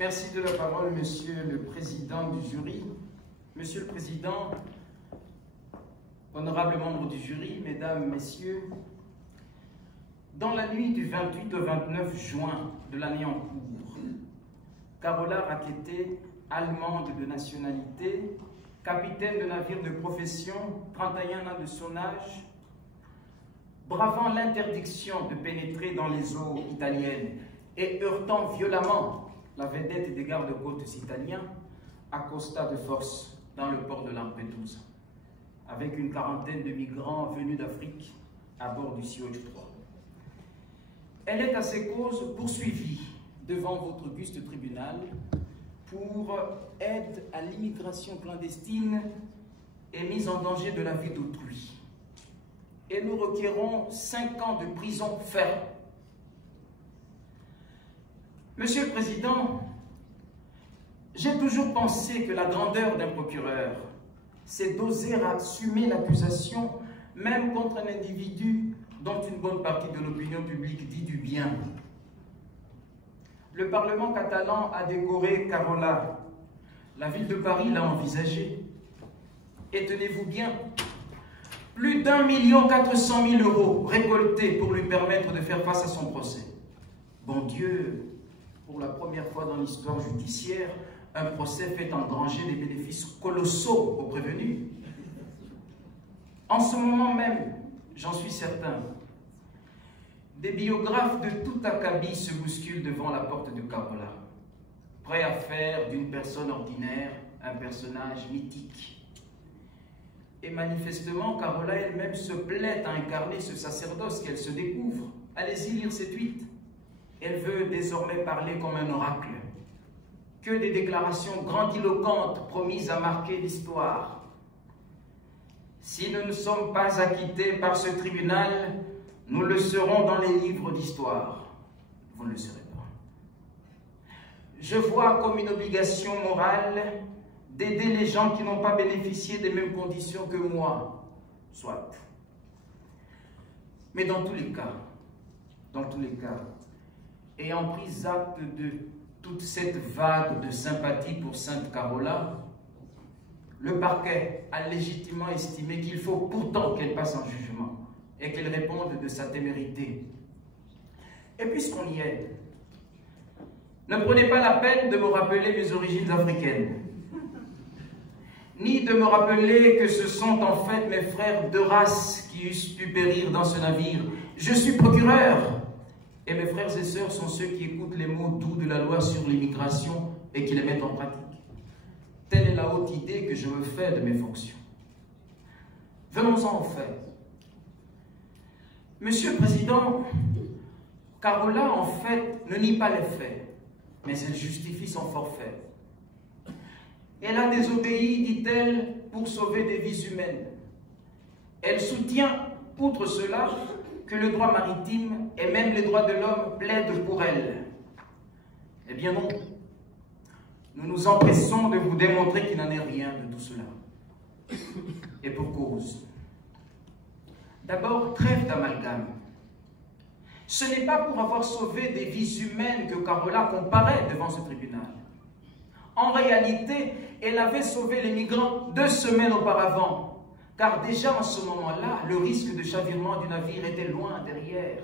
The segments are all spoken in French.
Merci de la parole, Monsieur le Président du jury. Monsieur le Président, honorables membres du jury, Mesdames, Messieurs, dans la nuit du 28 au 29 juin de l'année en cours, Carola Rackete, allemande de nationalité, capitaine de navire de profession, 31 ans de son âge, bravant l'interdiction de pénétrer dans les eaux italiennes et heurtant violemment la vedette des gardes-côtes italiens, accosta de force dans le port de Lampedusa, avec une quarantaine de migrants venus d'Afrique à bord du Sea-Watch 3. Elle est à ses causes poursuivie devant votre auguste tribunal pour aide à l'immigration clandestine et mise en danger de la vie d'autrui. Et nous requérons 5 ans de prison ferme. Monsieur le Président, j'ai toujours pensé que la grandeur d'un procureur, c'est d'oser assumer l'accusation, même contre un individu dont une bonne partie de l'opinion publique dit du bien. Le Parlement catalan a décoré Carola. La ville de Paris l'a envisagé. Et tenez-vous bien, plus d'1 400 000 € récoltés pour lui permettre de faire face à son procès. Bon Dieu, pour la première fois dans l'histoire judiciaire, un procès fait engranger des bénéfices colossaux aux prévenus. En ce moment même, j'en suis certain, des biographes de tout acabit se bousculent devant la porte de Carola, prêts à faire d'une personne ordinaire un personnage mythique. Et manifestement, Carola elle-même se plaît à incarner ce sacerdoce qu'elle se découvre. Allez-y lire ses tweets. Elle veut désormais parler comme un oracle. Que des déclarations grandiloquentes promises à marquer l'histoire. Si nous ne sommes pas acquittés par ce tribunal, nous le serons dans les livres d'histoire. Vous ne le serez pas. Je vois comme une obligation morale d'aider les gens qui n'ont pas bénéficié des mêmes conditions que moi, soit. Mais dans tous les cas, ayant pris acte de toute cette vague de sympathie pour Sainte Carola, le parquet a légitimement estimé qu'il faut pourtant qu'elle passe en jugement et qu'elle réponde de sa témérité. Et puisqu'on y est, ne prenez pas la peine de me rappeler mes origines africaines, ni de me rappeler que ce sont en fait mes frères de race qui eussent pu périr dans ce navire. Je suis procureur, et mes frères et sœurs sont ceux qui écoutent les mots doux de la loi sur l'immigration et qui les mettent en pratique. Telle est la haute idée que je me fais de mes fonctions. Venons-en aux faits. Monsieur le Président, Carola, en fait, ne nie pas les faits, mais elle justifie son forfait. Elle a désobéi, dit-elle, pour sauver des vies humaines. Elle soutient, outre cela, que le droit maritime et même les droits de l'homme plaident pour elle. Eh bien non. Nous nous empressons de vous démontrer qu'il n'en est rien de tout cela. Et pour cause. D'abord, trêve d'amalgame. Ce n'est pas pour avoir sauvé des vies humaines que Carola comparaît devant ce tribunal. En réalité, elle avait sauvé les migrants 2 semaines auparavant, car déjà en ce moment-là, le risque de chavirement du navire était loin derrière.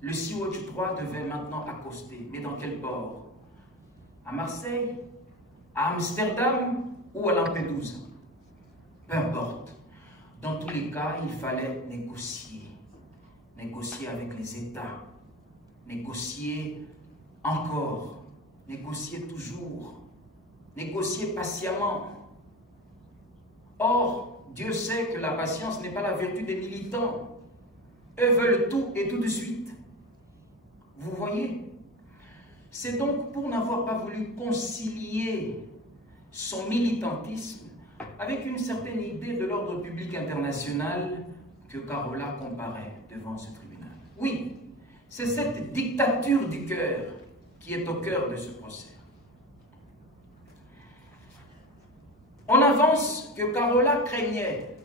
Le Sea-Watch 3 devait maintenant accoster, mais dans quel port? À Marseille, à Amsterdam ou à Lampedusa? Peu importe. Dans tous les cas, il fallait négocier. Négocier avec les États. Négocier encore. Négocier toujours. Négocier patiemment. Or, Dieu sait que la patience n'est pas la vertu des militants. Eux veulent tout et tout de suite. Vous voyez? C'est donc pour n'avoir pas voulu concilier son militantisme avec une certaine idée de l'ordre public international que Carola comparaît devant ce tribunal. Oui, c'est cette dictature du cœur qui est au cœur de ce procès. On avance que Carola craignait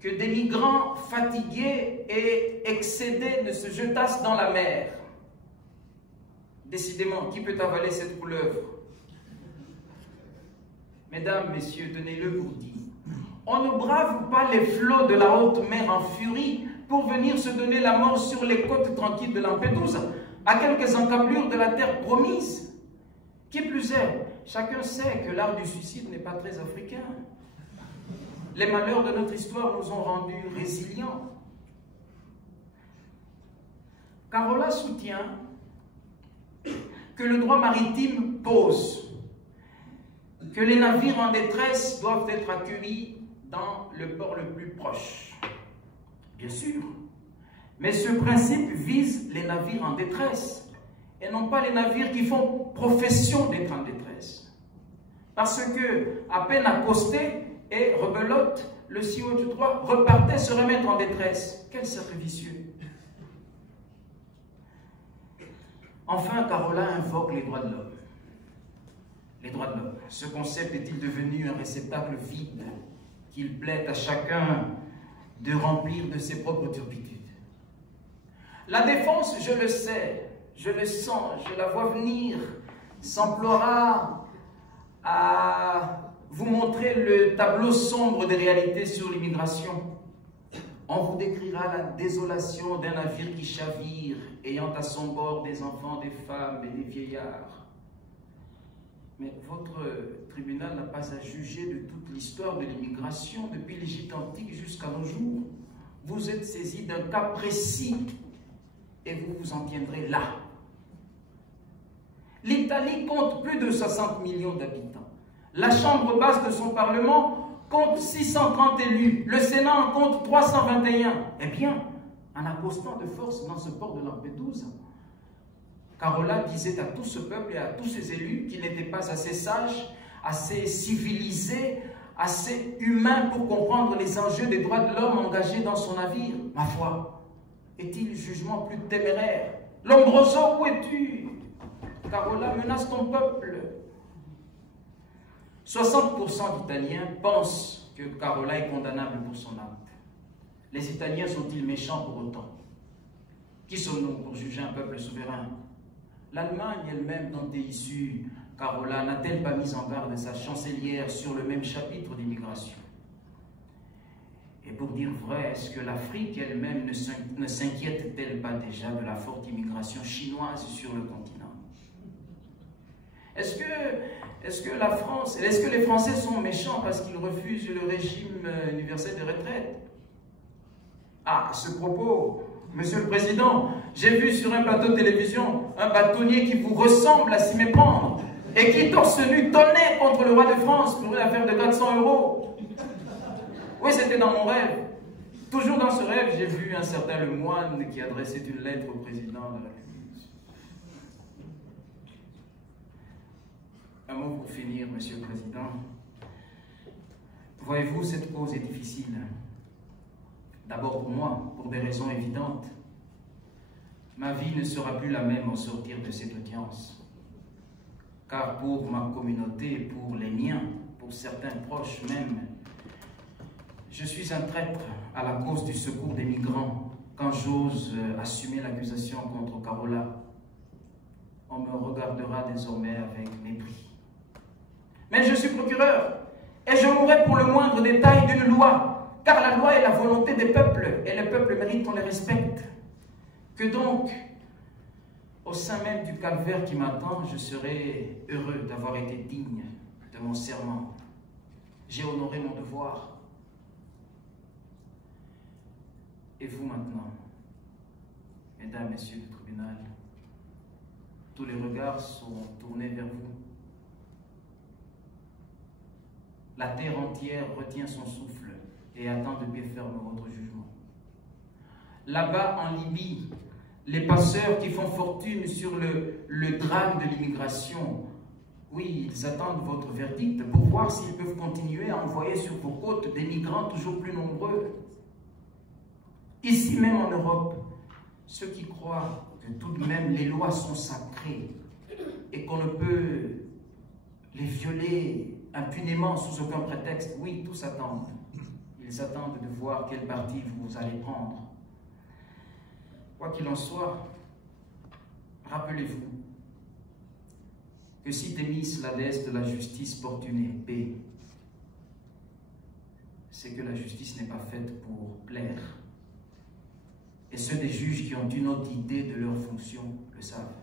que des migrants fatigués et excédés ne se jetassent dans la mer. Décidément, qui peut avaler cette couleuvre? Mesdames, messieurs, tenez-le pour dit. On ne brave pas les flots de la haute mer en furie pour venir se donner la mort sur les côtes tranquilles de Lampedusa, à quelques encablures de la terre promise. Qui plus est, chacun sait que l'art du suicide n'est pas très africain. Les malheurs de notre histoire nous ont rendus résilients. Carola soutient que le droit maritime pose que les navires en détresse doivent être accueillis dans le port le plus proche. Bien sûr, mais ce principe vise les navires en détresse et non pas les navires qui font profession d'être en détresse. Parce que, à peine accosté et rebelote, le CEO du droit repartait se remettre en détresse. Quel cercle vicieux! Enfin, Carola invoque les droits de l'homme. Les droits de l'homme. Ce concept est-il devenu un réceptacle vide qu'il plaît à chacun de remplir de ses propres turpitudes? La défense, je le sais, je le sens, je la vois venir, s'emploiera à vous montrer le tableau sombre des réalités sur l'immigration. On vous décrira la désolation d'un navire qui chavire, ayant à son bord des enfants, des femmes et des vieillards. Mais votre tribunal n'a pas à juger de toute l'histoire de l'immigration depuis l'Égypte antique jusqu'à nos jours. Vous êtes saisi d'un cas précis et vous vous en tiendrez là. L'Italie compte plus de 60 millions d'habitants. La Chambre basse de son Parlement compte 630 élus. Le Sénat en compte 321. Eh bien, en accostant de force dans ce port de Lampedusa, Carola disait à tout ce peuple et à tous ses élus qu'ils n'étaient pas assez sages, assez civilisés, assez humains pour comprendre les enjeux des droits de l'homme engagés dans son navire. Ma foi, est-il jugement plus téméraire? Lombroso, où es-tu? Carola menace ton peuple. 60% d'Italiens pensent que Carola est condamnable pour son acte. Les Italiens sont-ils méchants pour autant? Qui sommes-nous pour juger un peuple souverain? L'Allemagne elle-même dont est issue Carola n'a-t-elle pas mis en garde sa chancelière sur le même chapitre d'immigration? Et pour dire vrai, est-ce que l'Afrique elle-même ne s'inquiète-t-elle pas déjà de la forte immigration chinoise sur le continent? Est-ce que les Français sont méchants parce qu'ils refusent le régime universel de retraite? Ah, à ce propos, Monsieur le Président, j'ai vu sur un plateau de télévision un bâtonnier qui vous ressemble à s'y méprendre et qui, torse nu, tonnait contre le roi de France pour une affaire de 400 €. Oui, c'était dans mon rêve. Toujours dans ce rêve, j'ai vu un certain Lemoine qui adressait une lettre au président de la République. Un mot pour finir, Monsieur le Président. Voyez-vous, cette cause est difficile. D'abord pour moi, pour des raisons évidentes. Ma vie ne sera plus la même au sortir de cette audience. Car pour ma communauté, pour les miens, pour certains proches même, je suis un traître à la cause du secours des migrants quand j'ose assumer l'accusation contre Carola. On me regardera désormais avec mépris. Mais je suis procureur et je mourrai pour le moindre détail d'une loi, car la loi est la volonté des peuples et les peuples méritent qu'on les respecte. Que donc, au sein même du calvaire qui m'attend, je serai heureux d'avoir été digne de mon serment. J'ai honoré mon devoir. Et vous maintenant, mesdames, messieurs du tribunal, tous les regards sont tournés vers vous. La terre entière retient son souffle et attend de pied ferme votre jugement. Là-bas, en Libye, les passeurs qui font fortune sur le drame de l'immigration, oui, ils attendent votre verdict pour voir s'ils peuvent continuer à envoyer sur vos côtes des migrants toujours plus nombreux. Ici même en Europe, ceux qui croient que tout de même les lois sont sacrées et qu'on ne peut les violer impunément sous aucun prétexte, oui, tous attendent. Ils attendent de voir quel parti vous allez prendre. Quoi qu'il en soit, rappelez-vous que que si Thémis, la déesse de la justice, porte une épée, c'est que la justice n'est pas faite pour plaire. Et ceux des juges qui ont une autre idée de leur fonction le savent.